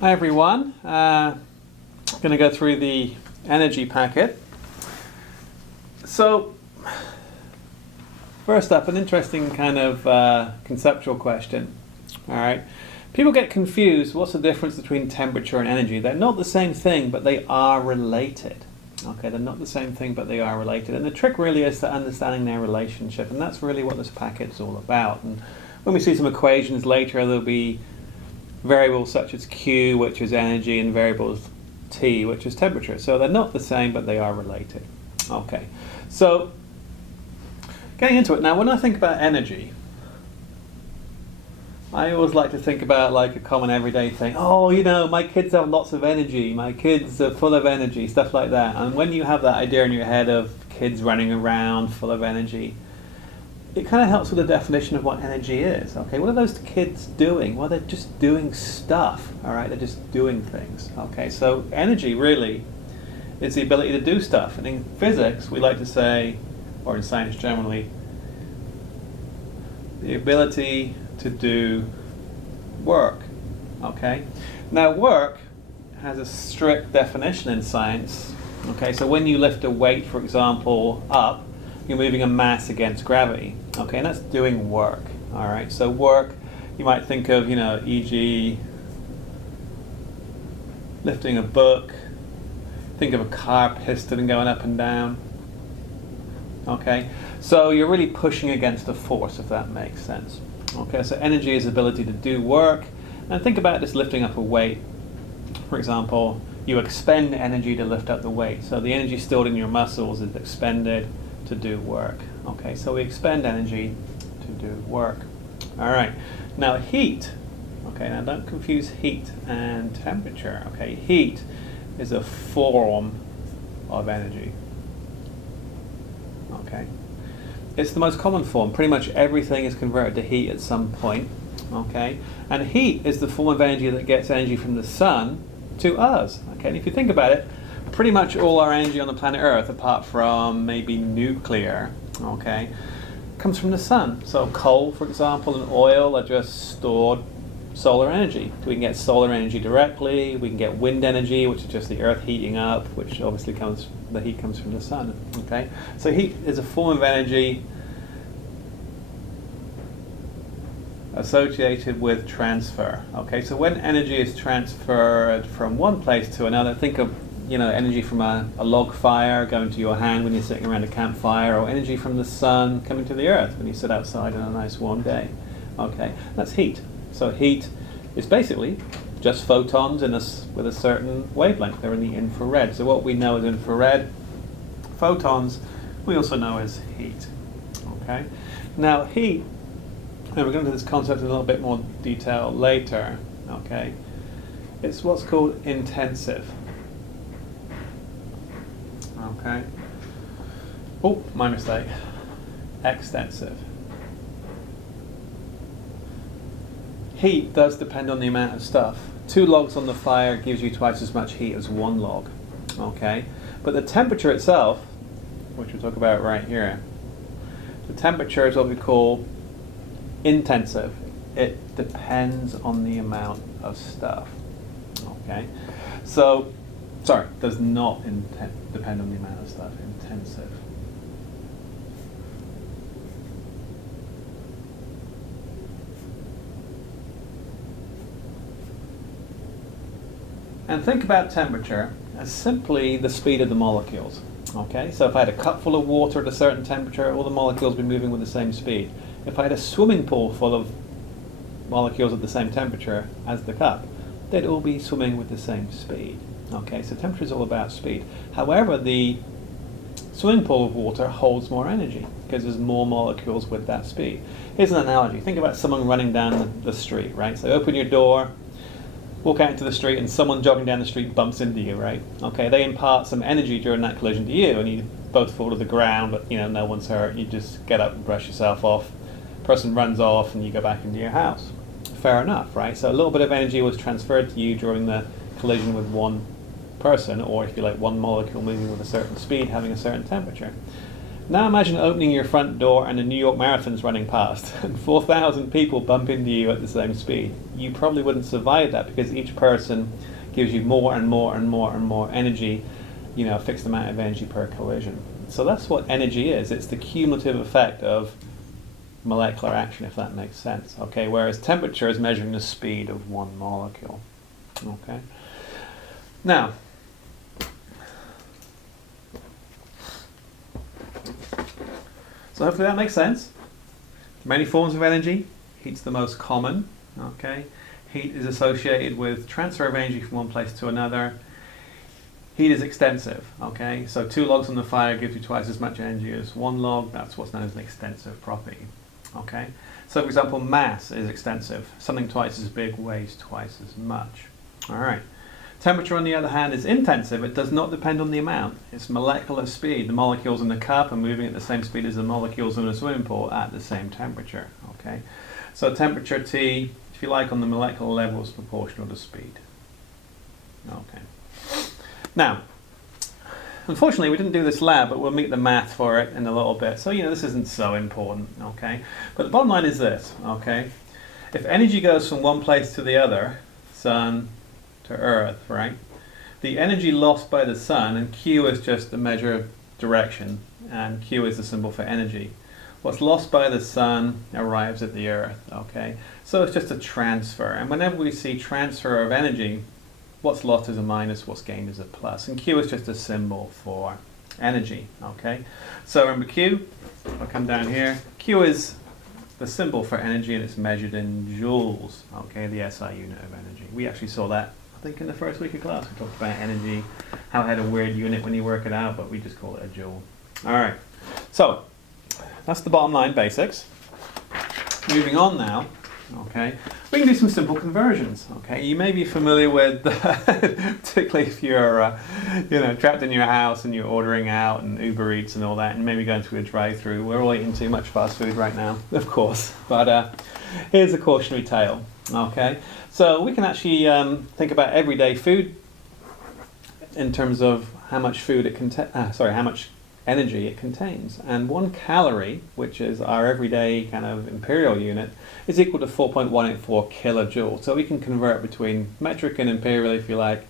Hi everyone, I'm going to go through the energy packet. So, first up, an interesting kind of conceptual question. Alright, people get confused, what's the difference between temperature and energy? They're not the same thing, but they are related. Okay, they're not the same thing, but they are related. And the trick really is to understanding their relationship, and that's really what this packet's all about. And when we see some equations later, there'll be variables such as Q, which is energy, and variables T, which is temperature. So they're not the same, but they are related. Okay, so getting into it now, when I think about energy, I always like to think about like a common everyday thing. Oh, you know, my kids have lots of energy, my kids are full of energy, stuff like that. And when you have that idea in your head of kids running around full of energy, it kind of helps with the definition of what energy is. Okay, what are those kids doing? Well, they're just doing stuff, all right? They're just doing things, okay? So energy really is the ability to do stuff. And in physics, we like to say, or in science generally, the ability to do work, okay? Now, work has a strict definition in science, okay? So when you lift a weight, for example, up, you're moving a mass against gravity, okay, and that's doing work, all right? So work, you might think of, you know, e.g. lifting a book, think of a car piston going up and down, okay? So you're really pushing against a force, if that makes sense, okay? So energy is the ability to do work, and think about this lifting up a weight. For example, you expend energy to lift up the weight, so the energy stored in your muscles is expended to do work. Okay, so we expend energy to do work. All right, now heat. Okay, now don't confuse heat and temperature. Okay, heat is a form of energy. Okay, it's the most common form. Pretty much everything is converted to heat at some point. Okay, and heat is the form of energy that gets energy from the sun to us. Okay, and if you think about it, pretty much all our energy on the planet Earth, apart from maybe nuclear, okay, comes from the sun. So coal, for example, and oil are just stored solar energy. We can get solar energy directly, we can get wind energy, which is just the Earth heating up, which obviously the heat comes from the sun, okay? So heat is a form of energy associated with transfer, okay? So when energy is transferred from one place to another, think of, you know, energy from a log fire going to your hand when you're sitting around a campfire, or energy from the sun coming to the earth when you sit outside on a nice warm day. Okay, that's heat. So heat is basically just photons with a certain wavelength. They're in the infrared. So what we know as infrared photons, we also know as heat. Okay, now heat, and we're going to do this concept in a little bit more detail later. Okay, it's what's called intensive. Okay. Oh, my mistake. Extensive. Heat does depend on the amount of stuff. 2 logs on the fire gives you twice as much heat as 1 log. Okay. But the temperature itself, which we'll talk about right here, the temperature is what we call intensive. It depends on the amount of stuff. Okay. So, sorry, does not depend on the amount of stuff. Intensive. And think about temperature as simply the speed of the molecules. Okay, so if I had a cup full of water at a certain temperature, all the molecules would be moving with the same speed. If I had a swimming pool full of molecules at the same temperature as the cup, they'd all be swimming with the same speed. Okay, so temperature is all about speed. However, the swimming pool of water holds more energy because there's more molecules with that speed. Here's an analogy. Think about someone running down the street, right? So open your door, walk out into the street, and someone jogging down the street bumps into you, right? Okay, they impart some energy during that collision to you, and you both fall to the ground, but you know, no one's hurt. You just get up and brush yourself off. Person runs off, and you go back into your house. Fair enough, right? So a little bit of energy was transferred to you during the collision with one person, or if you like, one molecule moving with a certain speed, having a certain temperature. Now imagine opening your front door and the New York Marathon's running past and 4,000 people bump into you at the same speed. You probably wouldn't survive that because each person gives you more and more and more and more energy, you know, a fixed amount of energy per collision. So that's what energy is. It's the cumulative effect of molecular action, if that makes sense. Okay, whereas temperature is measuring the speed of one molecule. Okay. Now, so hopefully that makes sense. Many forms of energy. Heat's the most common. Okay. Heat is associated with transfer of energy from one place to another. Heat is extensive. Okay. So 2 logs on the fire gives you twice as much energy as 1 log. That's what's known as an extensive property. Okay. So for example, mass is extensive. Something twice as big weighs twice as much. All right. Temperature, on the other hand, is intensive. It does not depend on the amount. It's molecular speed. The molecules in the cup are moving at the same speed as the molecules in a swimming pool at the same temperature. Okay, so temperature T, if you like, on the molecular level is proportional to speed. Okay. Now, unfortunately, we didn't do this lab, but we'll meet the math for it in a little bit. So, you know, this isn't so important. Okay, but the bottom line is this. Okay, if energy goes from one place to the other, sun to Earth, right? The energy lost by the sun, and Q is just a measure of direction, and Q is the symbol for energy. What's lost by the sun arrives at the Earth, okay? So it's just a transfer, and whenever we see transfer of energy, what's lost is a minus, what's gained is a plus, and Q is just a symbol for energy, okay? So remember Q, I'll come down here, Q is the symbol for energy, and it's measured in joules, okay, the SI unit of energy. We actually saw that, I think, in the first week of class. We talked about energy, how it had a weird unit when you work it out, but we just call it a joule. All right, so that's the bottom line basics. Moving on now, okay, we can do some simple conversions. Okay, you may be familiar with, particularly if you're, trapped in your house and you're ordering out and Uber Eats and all that, and maybe going through a drive-through. We're all eating too much fast food right now, of course. But here's a cautionary tale. Okay, so we can actually think about everyday food in terms of how much food it how much energy it contains. And 1 calorie, which is our everyday kind of imperial unit, is equal to 4.184 kilojoules. So we can convert between metric and imperial, if you like,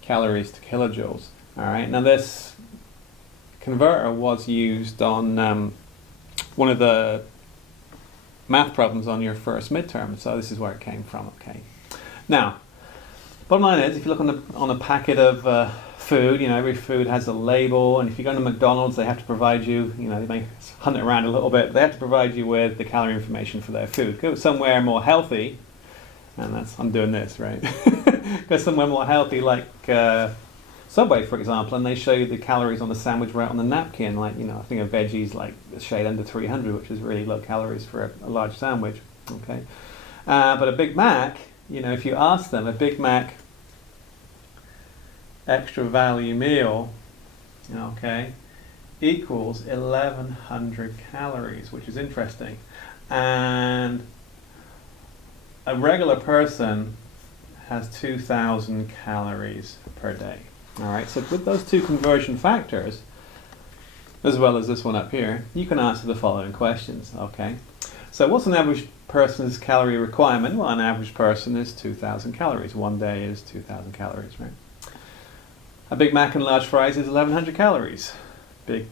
calories to kilojoules. All right. Now this converter was used on one of the math problems on your first midterm, so this is where it came from. Okay. Now, bottom line is, if you look on a packet of food, every food has a label, and if you go to McDonald's, they have to provide you, they may hunt it around a little bit, but they have to provide you with the calorie information for their food. Go somewhere more healthy, and I'm doing this, right? Go somewhere more healthy, like Subway, for example, and they show you the calories on the sandwich right on the napkin, like, I think a veggie's like a shade under 300, which is really low calories for a large sandwich, okay? But a Big Mac, if you ask them, a Big Mac extra value meal, okay, equals 1,100 calories, which is interesting. And a regular person has 2,000 calories per day. All right, so with those 2 conversion factors, as well as this one up here, you can answer the following questions, okay? So what's an average person's calorie requirement? Well, an average person is 2,000 calories. 1 day is 2,000 calories, right? A Big Mac and large fries is 1,100 calories. Let me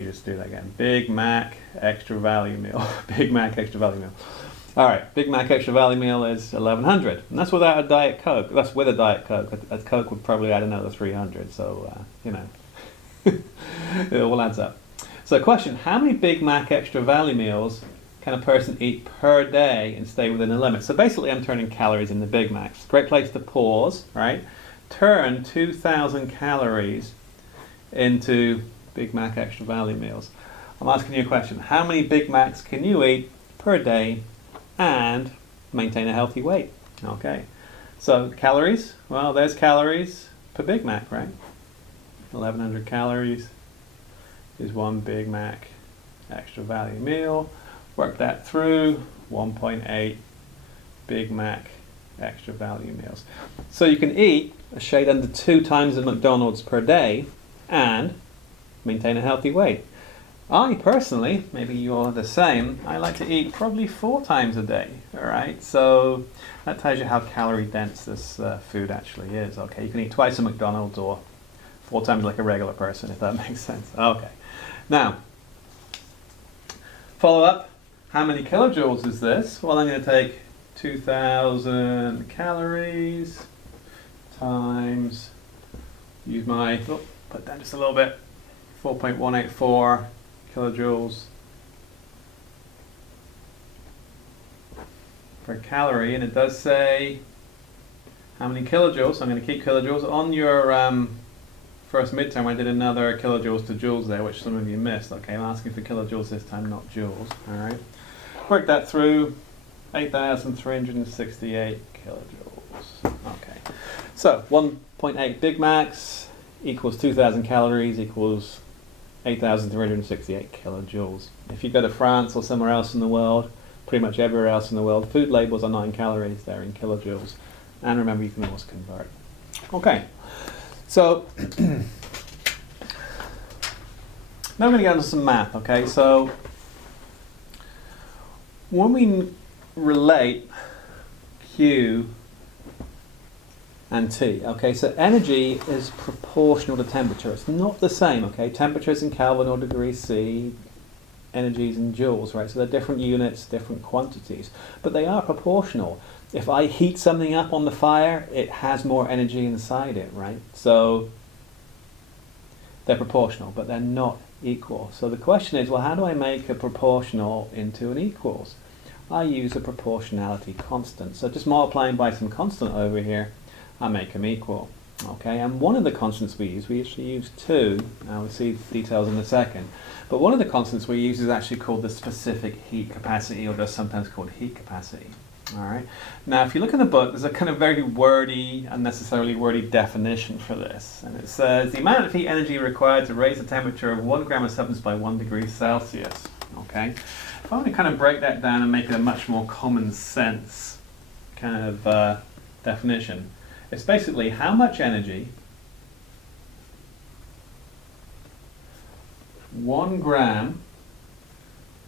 just do that again. Big Mac extra value meal. Big Mac extra value meal. All right, Big Mac extra value meal is 1,100, and that's without a Diet Coke. That's with a Diet Coke. A Coke would probably add another 300. So it all adds up. So, question: how many Big Mac extra value meals can a person eat per day and stay within a limit? So basically, I'm turning calories into Big Macs. Great place to pause, right? Turn 2,000 calories into Big Mac extra value meals. I'm asking you a question: how many Big Macs can you eat per day and maintain a healthy weight? Okay, so calories, well, there's calories per Big Mac, right? 1,100 calories is 1 Big Mac extra value meal. Work that through, 1.8 Big Mac extra value meals. So you can eat a shade under 2 times at McDonald's per day and maintain a healthy weight. I personally, maybe you're the same, I like to eat probably 4 times a day, all right? So that tells you how calorie dense this food actually is, okay? You can eat twice at McDonald's or 4 times like a regular person, if that makes sense. Okay. Now, follow up, how many kilojoules is this? Well, I'm going to take 2,000 calories times, use my, put down just a little bit, 4.184 kilojoules per calorie, and it does say how many kilojoules, so I'm going to keep kilojoules. On your first midterm I did another kilojoules to joules there, which some of you missed. Okay, I'm asking for kilojoules this time, not joules. Alright, work that through, 8,368 kilojoules. Okay, so 1.8 Big Macs equals 2,000 calories equals 8,368 kilojoules. If you go to France or somewhere else in the world, pretty much everywhere else in the world, food labels are not in calories, they're in kilojoules. And remember, you can always convert. Okay, so now I'm going to get into some math, okay? So when we relate Q and T, okay, so energy is proportional to temperature. It's not the same, okay? Temperature is in Kelvin or degrees C, energy is in joules, right? So they're different units, different quantities, but they are proportional. If I heat something up on the fire, it has more energy inside it, right? So they're proportional, but they're not equal. So the question is, well, how do I make a proportional into an equals? I use a proportionality constant. So just multiplying by some constant over here, I make them equal. Okay, and one of the constants we actually use 2, and we'll see details in a second, but one of the constants we use is actually called the specific heat capacity, or just sometimes called heat capacity. Alright, now if you look in the book, there's a kind of very wordy, unnecessarily wordy definition for this, and it says the amount of heat energy required to raise the temperature of 1 gram of substance by 1 degree Celsius. Okay, if I want to kind of break that down and make it a much more common sense kind of definition, it's basically how much energy 1 gram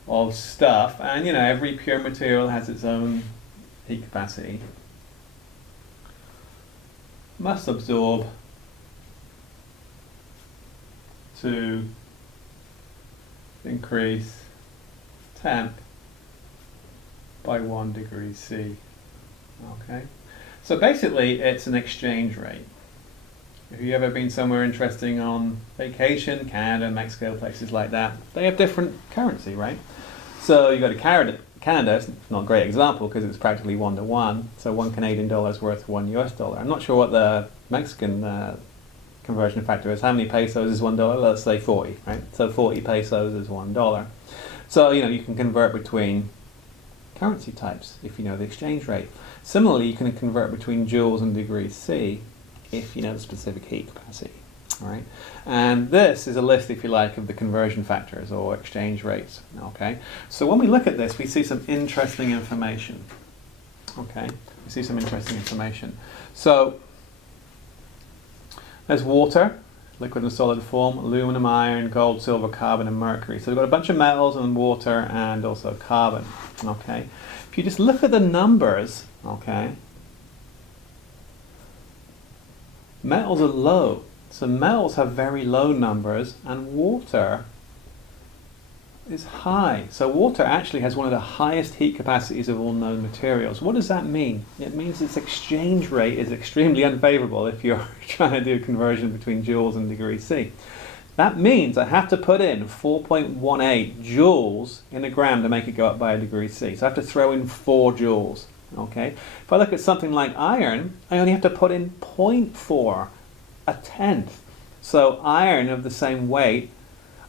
of stuff, and you know, every pure material has its own heat capacity, must absorb to increase temp by 1 degree C. Okay, so basically it's an exchange rate. Have you ever been somewhere interesting on vacation, Canada, Mexico, places like that? They have different currency, right? So you go to Canada, it's not a great example because it's practically 1-to-1, so 1 Canadian dollar is worth 1 US dollar. I'm not sure what the Mexican conversion factor is. How many pesos is $1? Let's say 40, right? So 40 pesos is $1. So, you know, you can convert between currency types if you know the exchange rate. Similarly, you can convert between joules and degrees C if you know the specific heat capacity. All right, and this is a list, if you like, of the conversion factors or exchange rates. Okay, so when we look at this, we see some interesting information. Okay, we see some interesting information. So there's water, liquid and solid form, aluminum, iron, gold, silver, carbon, and mercury. So we've got a bunch of metals and water and also carbon. Okay, if you just look at the numbers, okay, metals are low. So metals have very low numbers and water is high. So water actually has one of the highest heat capacities of all known materials. What does that mean? It means its exchange rate is extremely unfavorable if you're trying to do a conversion between joules and degrees C. That means I have to put in 4.18 joules in a gram to make it go up by a degree C. So I have to throw in 4 joules. Okay? If I look at something like iron, I only have to put in 0.4, a tenth. So iron of the same weight,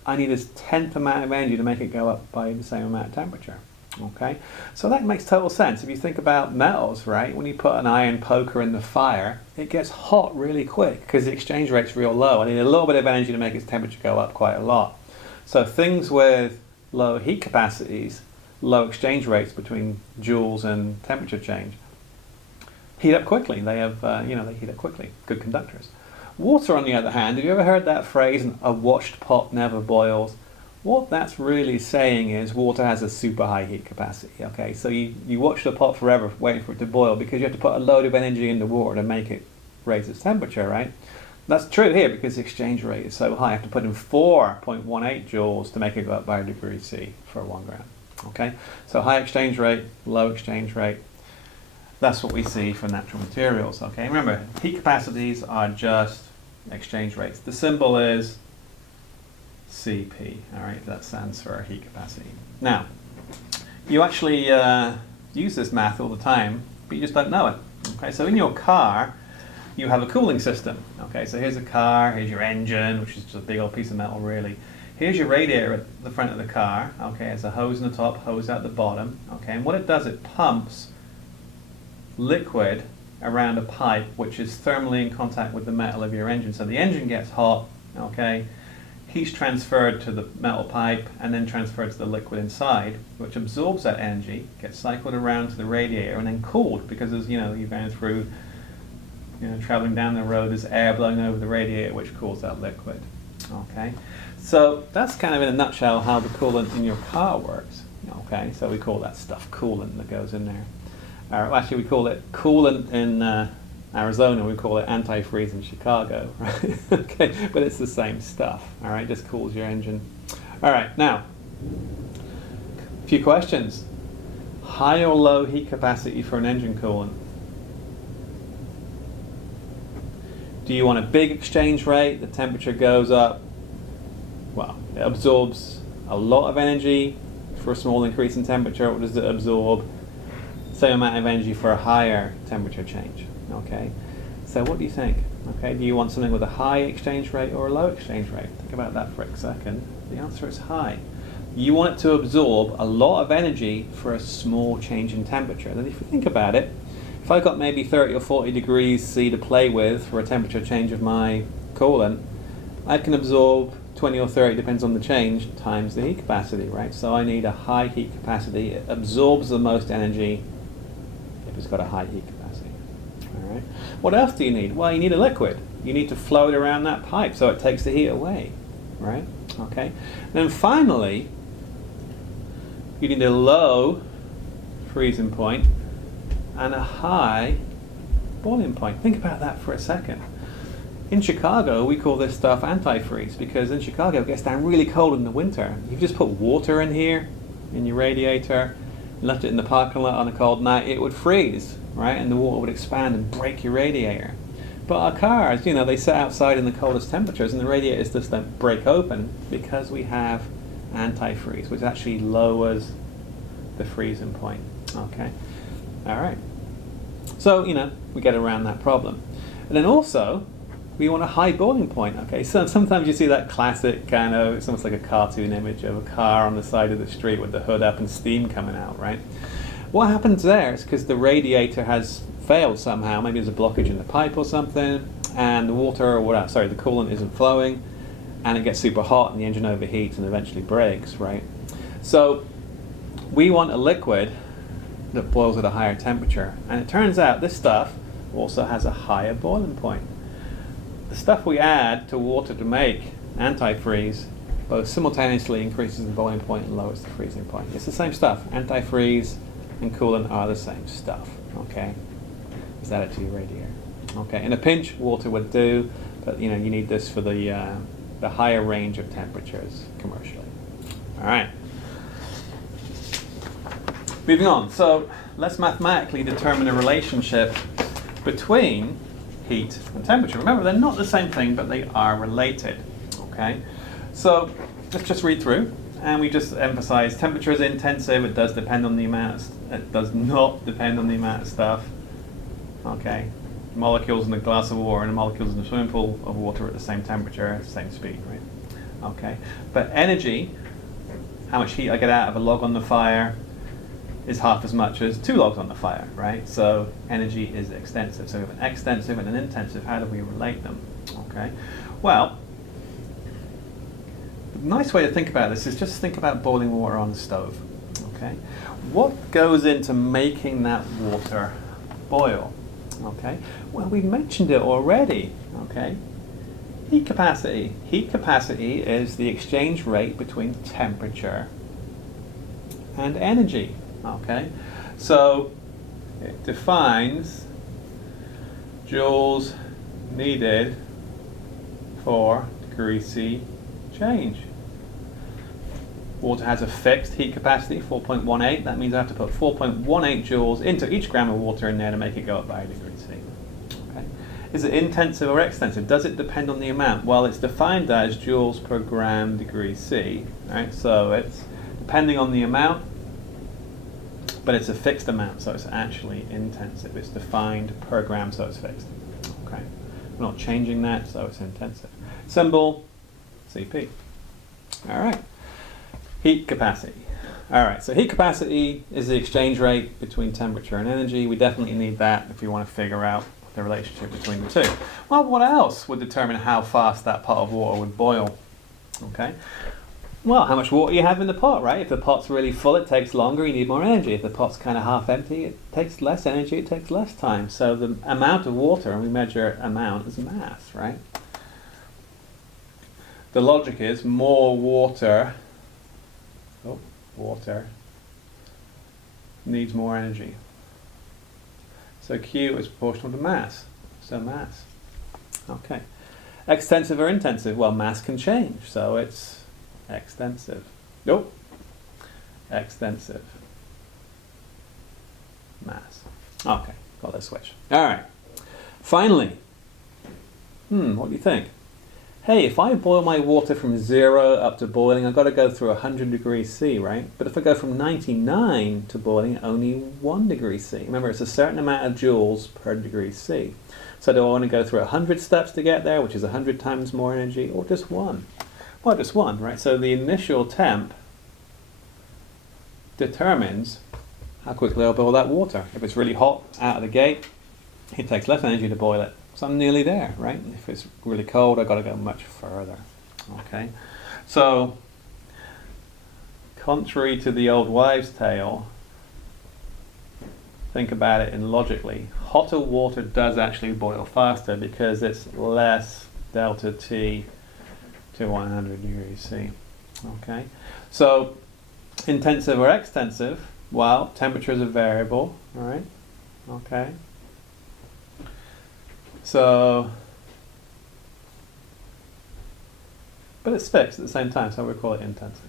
I need a tenth amount of energy to make it go up by the same amount of temperature. Okay, so that makes total sense. If you think about metals, right, when you put an iron poker in the fire, it gets hot really quick because the exchange rate's real low. I need a little bit of energy to make its temperature go up quite a lot. So things with low heat capacities, low exchange rates between joules and temperature change, heat up quickly. They have, they heat up quickly. Good conductors. Water, on the other hand, have you ever heard that phrase, a watched pot never boils? What that's really saying is water has a super high heat capacity, okay? So you watch the pot forever waiting for it to boil because you have to put a load of energy in the water to make it raise its temperature, right? That's true here because the exchange rate is so high. I have to put in 4.18 joules to make it go up by a degree C for 1 gram, okay? So high exchange rate, low exchange rate. That's what we see for natural materials, okay? Remember, heat capacities are just exchange rates. The symbol is CP, all right? That stands for heat capacity. Now, you actually use this math all the time, but you just don't know it, okay? So in your car, you have a cooling system, okay? So here's a car, here's your engine, which is just a big old piece of metal, really. Here's your radiator at the front of the car, okay? There's a hose in the top, hose out the bottom, okay? And what it does, it pumps liquid around a pipe which is thermally in contact with the metal of your engine. So the engine gets hot, okay? Heat's transferred to the metal pipe and then transferred to the liquid inside, which absorbs that energy, gets cycled around to the radiator and then cooled because as you've gone through, traveling down the road, there's air blowing over the radiator which cools that liquid, okay? So that's kind of in a nutshell how the coolant in your car works, okay? So we call that stuff coolant that goes in there. Actually, we call it coolant in Arizona. We call it antifreeze in Chicago, right? Okay, but it's the same stuff. All right, just cools your engine. All right, now a few questions. High or low heat capacity for an engine coolant? Do you want a big exchange rate? The temperature goes up. Well, it absorbs a lot of energy for a small increase in temperature. Or does it absorb same amount of energy for a higher temperature change? Okay, so what do you think? Okay, do you want something with a high exchange rate or a low exchange rate? Think about that for a second. The answer is high. You want it to absorb a lot of energy for a small change in temperature. Then if you think about it, if I've got maybe 30 or 40 degrees C to play with for a temperature change of my coolant, I can absorb 20 or 30, depends on the change, times the heat capacity, right? So I need a high heat capacity. It absorbs the most energy if it's got a high heat capacity. All right. What else do you need? Well, you need a liquid. You need to flow it around that pipe so it takes the heat away, right? Okay. And then finally, you need a low freezing point and a high boiling point. Think about that for a second. In Chicago, we call this stuff antifreeze because in Chicago it gets down really cold in the winter. You've just put water in here, in your radiator, left it in the parking lot on a cold night, it would freeze, right? And the water would expand and break your radiator. But our cars, they sit outside in the coldest temperatures and the radiators just don't break open because we have antifreeze, which actually lowers the freezing point, okay? All right. So, we get around that problem. And then also, we want a high boiling point, okay? So sometimes you see that classic kind of, it's almost like a cartoon image of a car on the side of the street with the hood up and steam coming out, right? What happens there is because the radiator has failed somehow, maybe there's a blockage in the pipe or something, and the the coolant isn't flowing, and it gets super hot and the engine overheats and eventually breaks, right? So we want a liquid that boils at a higher temperature, and it turns out this stuff also has a higher boiling point. The stuff we add to water to make antifreeze both simultaneously increases the boiling point and lowers the freezing point. It's the same stuff. Antifreeze and coolant are the same stuff, okay? Just add it to your radiator. Okay, in a pinch, water would do, but you need this for the higher range of temperatures commercially. All right. Moving on, so let's mathematically determine a relationship between heat and temperature. Remember, they're not the same thing, but they are related, okay? So let's just read through, and we just emphasize temperature is intensive. It does depend on the amount. It does not depend on the amount of stuff, okay? Molecules in a glass of water and the molecules in a swimming pool of water are at the same temperature, same speed, right? Okay, but energy, how much heat I get out of a log on the fire, is half as much as 2 logs on the fire, right? So energy is extensive. So we have an extensive and an intensive. How do we relate them? Okay. Well, the nice way to think about this is just think about boiling water on the stove. Okay. What goes into making that water boil? Okay. Well, we mentioned it already. Okay. Heat capacity. Heat capacity is the exchange rate between temperature and energy. Okay, so it defines joules needed for degree C change. Water has a fixed heat capacity, 4.18. That means I have to put 4.18 joules into each gram of water in there to make it go up by a degree C. Okay. Is it intensive or extensive? Does it depend on the amount? Well, it's defined as joules per gram degree C. Right? So it's depending on the amount, but it's a fixed amount, so it's actually intensive. It's defined per gram, so it's fixed. Okay. We're not changing that, so it's intensive. Symbol, CP. All right. Heat capacity. All right, so heat capacity is the exchange rate between temperature and energy. We definitely need that if we want to figure out the relationship between the two. Well, what else would determine how fast that pot of water would boil? Okay. Well, how much water you have in the pot, right? If the pot's really full, it takes longer, you need more energy. If the pot's kind of half empty, it takes less energy, it takes less time. So the amount of water, and we measure amount as mass, right? The logic is more water needs more energy. So Q is proportional to mass. So mass. Okay. Extensive or intensive? Well, mass can change, so it's extensive. Nope. Extensive. Mass. Okay, got that switch. All right. Finally, what do you think? Hey, if I boil my water from 0 up to boiling, I've got to go through 100 degrees C, right? But if I go from 99 to boiling, only 1 degree C. Remember, it's a certain amount of joules per degree C. So do I want to go through 100 steps to get there, which is 100 times more energy, or just 1? Well, just 1, right? So the initial temp determines how quickly I'll boil that water. If it's really hot out of the gate, it takes less energy to boil it. So I'm nearly there, right? If it's really cold, I've got to go much further. Okay, so contrary to the old wives' tale, think about it in logically. Hotter water does actually boil faster because it's less delta T to 100 degrees C. Okay, so intensive or extensive? Well, temperature is a variable, all right? Okay. So, but it's fixed at the same time, so we call it intensive.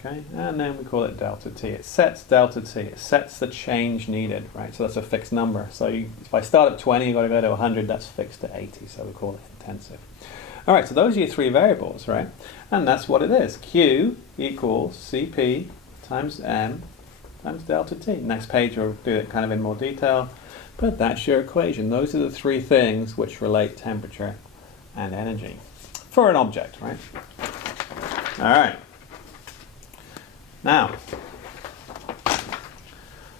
Okay, and then we call it delta T. It sets delta T. It sets the change needed, right? So that's a fixed number. So if I start at 20, you've got to go to 100. That's fixed to 80, so we call it intensive. All right, so those are your 3 variables, right? And that's what it is. Q equals Cp times M times delta T. Next page we'll do it kind of in more detail. But that's your equation. Those are the 3 things which relate temperature and energy for an object, right? All right. Now,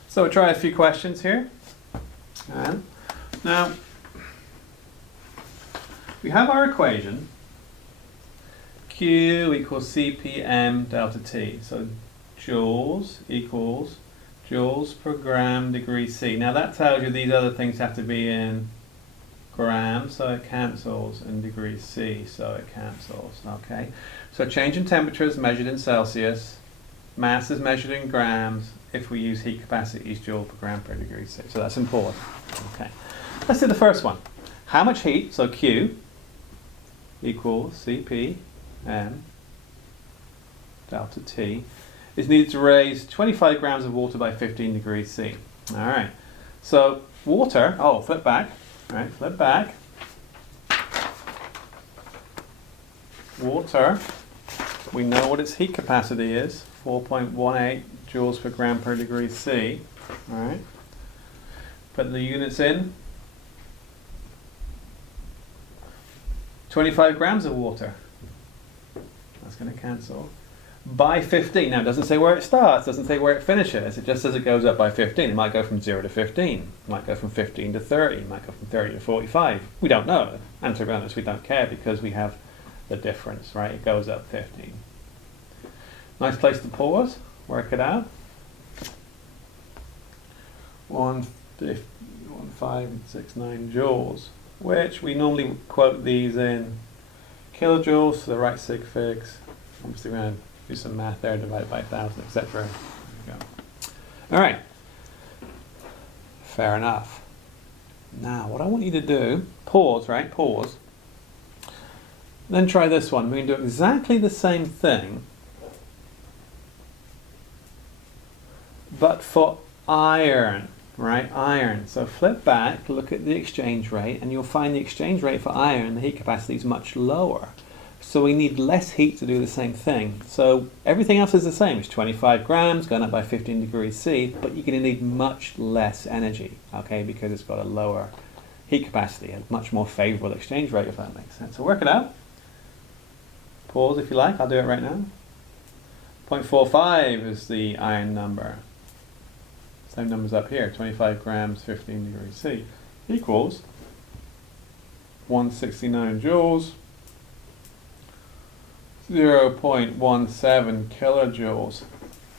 so we'll try a few questions here. And now, we have our equation. Q equals CPM delta T. So joules equals joules per gram degree C. Now that tells you these other things have to be in grams, so it cancels, and degrees C, so it cancels. Okay, so change in temperature is measured in Celsius, mass is measured in grams. If we use heat capacity, each joule per gram per degree C. So that's important. Okay, let's do the first one. How much heat? So Q equals Cp M delta T is needed to raise 25 grams of water by 15 degrees C. All right, so water, flip back, all right, flip back. Water, we know what its heat capacity is, 4.18 joules per gram per degree C, all right. Put the units in, 25 grams of water, that's going to cancel. By 15. Now it doesn't say where it starts, doesn't say where it finishes, it just says it goes up by 15. It might go from 0 to 15, it might go from 15 to 30, it might go from 30 to 45. We don't know, and to be honest we don't care because we have the difference, right? It goes up 15. Nice place to pause, work it out. 1.569 joules, which we normally quote these in kilojoules to the right sig figs. Obviously, we're going to do some math there, divide by 1,000, etc. All right. Fair enough. Now, what I want you to do, pause, right? Pause. Then try this one. We can do exactly the same thing, but for iron, right? Iron. So flip back, look at the exchange rate, and you'll find the exchange rate for iron, the heat capacity, is much lower. So we need less heat to do the same thing. So everything else is the same. It's 25 grams, going up by 15 degrees C, but you're going to need much less energy, okay, because it's got a lower heat capacity, a much more favorable exchange rate, if that makes sense. So work it out. Pause if you like, I'll do it right now. 0.45 is the iron number. Same numbers up here, 25 grams, 15 degrees C, equals 169 joules, 0.17 kilojoules.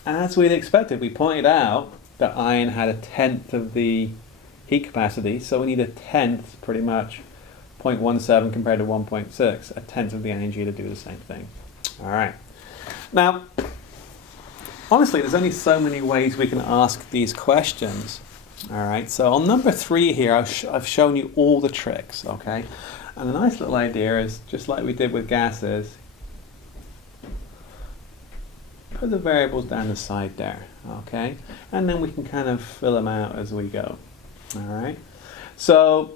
As we'd expected, we pointed out that iron had a tenth of the heat capacity, so we need a tenth, pretty much, 0.17 compared to 1.6, a tenth of the energy to do the same thing. All right. Now, honestly, there's only so many ways we can ask these questions. All right, so on number 3 here, I've shown you all the tricks, okay? And a nice little idea is, just like we did with gases, put the variables down the side there, okay? And then we can kind of fill them out as we go, all right? So,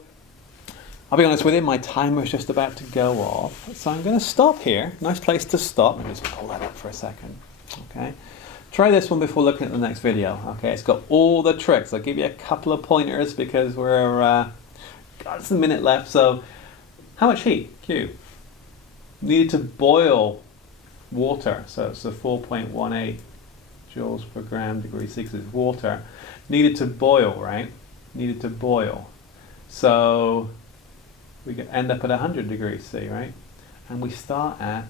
I'll be honest with you, my timer is just about to go off, so I'm going to stop here. Nice place to stop. Let me just pull that up for a second, okay? Try this one before looking at the next video, okay? It's got all the tricks. I'll give you a couple of pointers because we're, got just a minute left. So, how much heat? Q. Needed to boil water, so it's the 4.18 joules per gram degree C, because it's water. Needed to boil, right? Needed to boil. So we could end up at 100 degrees C, right? And we start at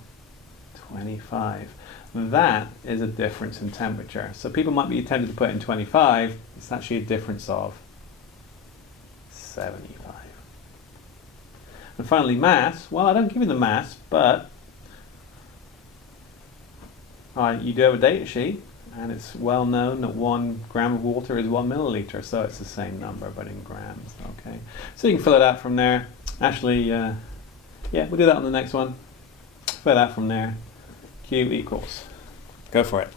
25. That is a difference in temperature. So people might be tempted to put in 25. It's actually a difference of 75. And finally, mass. Well, I don't give you the mass, but you do have a data sheet, and it's well known that 1 gram of water is 1 milliliter, so it's the same number, but in grams, okay? So you can fill it out from there. Actually, yeah, we'll do that on the next one. Fill it out from there. Q equals. Go for it.